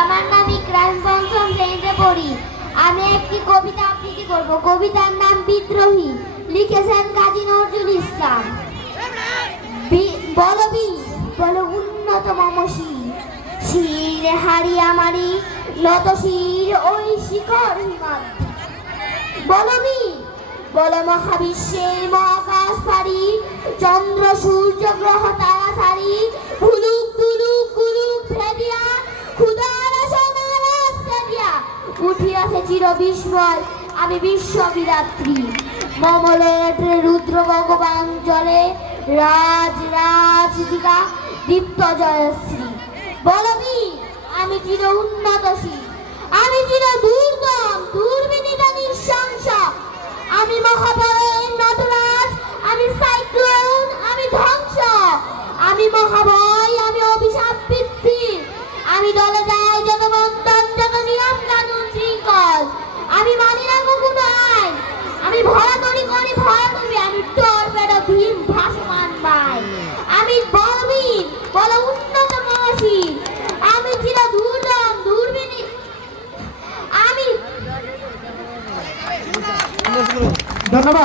আমার নাম ইকরাম, পঞ্চম শ্রেণীতে পড়ি। আমি একটি কবিতা আবৃত্তি করব। কবিতার নাম বিদ্রোহী, লিখেছেন কাজী নজরুল ইসলাম। বলবি বল উন্নত মমশির, শির হারি আমারি নত শির ওই শিখর হিমাদ্রি। বলবি বল মহাবিশ্বের মহাকাশ পারি, চন্দ্র সূর্য গ্রহ তারা সারি, ভুলুক দুলুক গুলুক ফেদিয়া ক্ষুধার সমার দিয়া উঠিয়াছে চির বিস্ময় আমি বিশ্ব বিরাত্রী। মমলেটে রুদ্র ভগবান জলে রাজ রাজ দিকা দীপ্ত জয়শ্রী। বলবি আমি চির উন্নতশীল, আমি চির দুর্দম দুর্বিনীত নৃশংস, আমি মহাবলের নটরাজ, আমি সাইক্লোন, আমি ধ্বংস, আমি মহাভয়, আমি অভিশাপ বৃদ্ধি, আমি দলে যাই যত বন্ধন যত নিয়ম কানুন শৃঙ্খল, আমি মানি না কোনো আইন, আমি ভরা করি ভয় করি, আমি টর্পেডো ভীম ভাসমান ভাই, আমি বলবীর বল উন্নত মহাশীল, আমি চির দুর্দম দুর্বিনী, আমি ধন্যবাদ।